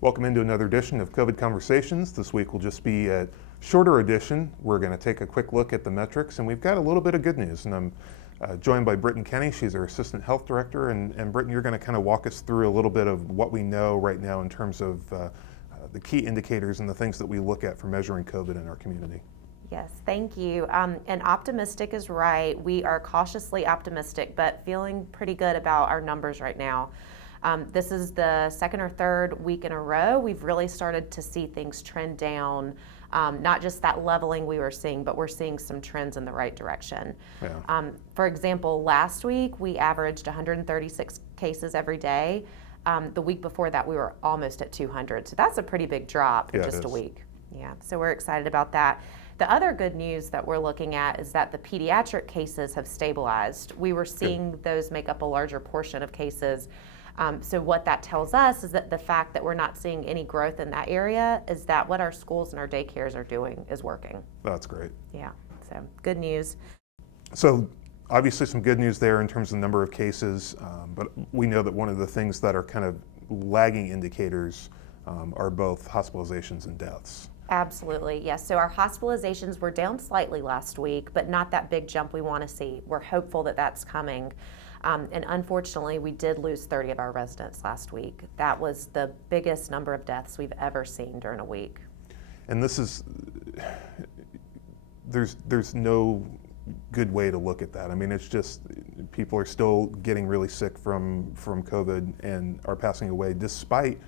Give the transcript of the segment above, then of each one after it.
Welcome into another edition of COVID Conversations. This week will just be a shorter edition. We're going to take a quick look at the metrics, and we've got a little bit of good news. And I'm joined by Britton Kenny. She's our Assistant Health Director. And Britton, you're going to kind of walk us through a little bit of what we know right now in terms of the key indicators and the things that we look at for measuring COVID in our community. Yes, thank you. And optimistic is right. We are cautiously optimistic, but feeling pretty good about our numbers right now. This is the second or third week in a row we've really started to see things trend down, not just that leveling we were seeing, but we're seeing some trends in the right direction. Yeah. For example, last week we averaged 136 cases every day. The week before that we were almost at 200, so that's a pretty big drop in just a week. Yeah, so we're excited about that. The other good news that we're looking at is that the pediatric cases have stabilized. We were seeing those make up a larger portion of cases. So what that tells us is that the fact that we're not seeing any growth in that area is that what our schools and our daycares are doing is working. That's great. Yeah, so good news. So obviously some good news there in terms of the number of cases, but we know that one of the things that are kind of lagging indicators are both hospitalizations and deaths. Absolutely, yes. So our hospitalizations were down slightly last week, but not that big jump we want to see. We're hopeful that that's coming. And unfortunately, we did lose 30 of our residents last week. That was the biggest number of deaths we've ever seen during a week. And this is, there's no good way to look at that. I mean, it's just, people are still getting really sick from COVID and are passing away despite,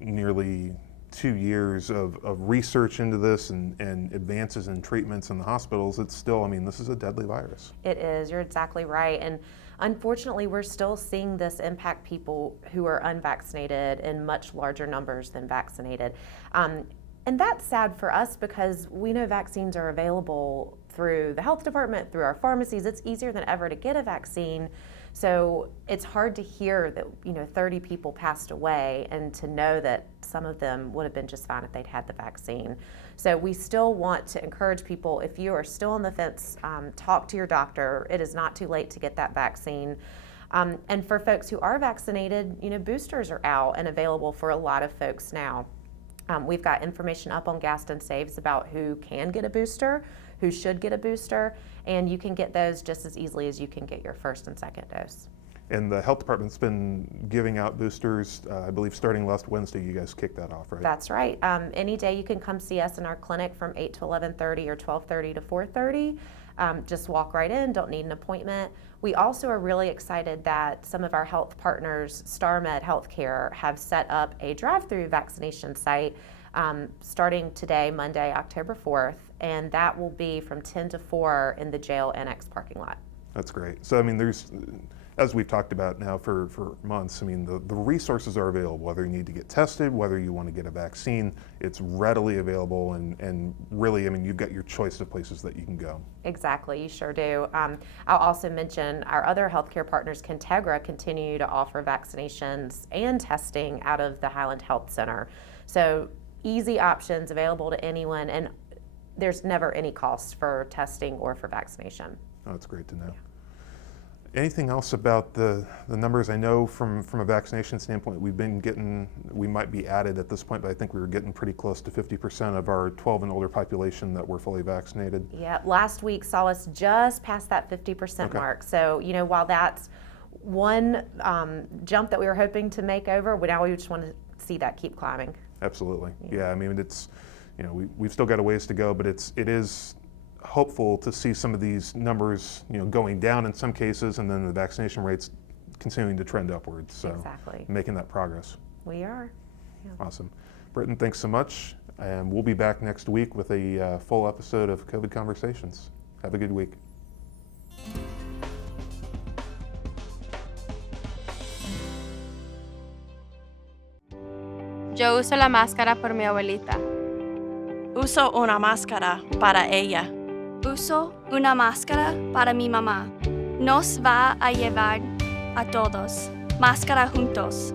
nearly 2 years of research into this and advances in treatments in the hospitals. It's still, this is a deadly virus. It is, you're exactly right. And unfortunately, we're still seeing this impact people who are unvaccinated in much larger numbers than vaccinated. And that's sad for us because we know vaccines are available through the health department, through our pharmacies. It's easier than ever to get a vaccine. So it's hard to hear that 30 people passed away and to know that some of them would have been just fine if they'd had the vaccine. So we still want to encourage people, if you are still on the fence, talk to your doctor. It is not too late to get that vaccine. And for folks who are vaccinated, boosters are out and available for a lot of folks now. We've got information up on Gaston Saves about who can get a booster, who should get a booster, and you can get those just as easily as you can get your first and second dose. And the health department's been giving out boosters, I believe starting last Wednesday, you guys kicked that off, right? That's right. Any day you can come see us in our clinic from 8 to 11:30 or 12:30 to 4:30. Just walk right in, don't need an appointment. We also are really excited that some of our health partners, StarMed Healthcare, have set up a drive-through vaccination site starting today, Monday, October 4th, and that will be from 10 to 4 in the jail annex parking lot. That's great. So, there's, as we've talked about now for months, the resources are available, whether you need to get tested, whether you want to get a vaccine, it's readily available, and really, you've got your choice of places that you can go. Exactly, you sure do. I'll also mention our other healthcare partners, Contegra, continue to offer vaccinations and testing out of the Highland Health Center. So easy options available to anyone, and there's never any cost for testing or for vaccination. Oh, that's great to know. Yeah. Anything else about the numbers? I know from a vaccination standpoint, we might be added at this point, but I think we were getting pretty close to 50% of our 12 and older population that were fully vaccinated. Yeah, last week saw us just past that 50% mark. So, while that's one jump that we were hoping to make over, now we just want to see that keep climbing. Absolutely. Yeah, it's, we've still got a ways to go, but it is hopeful to see some of these numbers, going down in some cases, and then the vaccination rates continuing to trend upwards. So exactly. Making that progress. We are. Yeah. Awesome. Britton, thanks so much. And we'll be back next week with a full episode of COVID Conversations. Have a good week. Yo uso la máscara por mi abuelita. Uso una máscara para ella. Uso una máscara para mi mamá. Nos va a llevar a todos. Máscara juntos.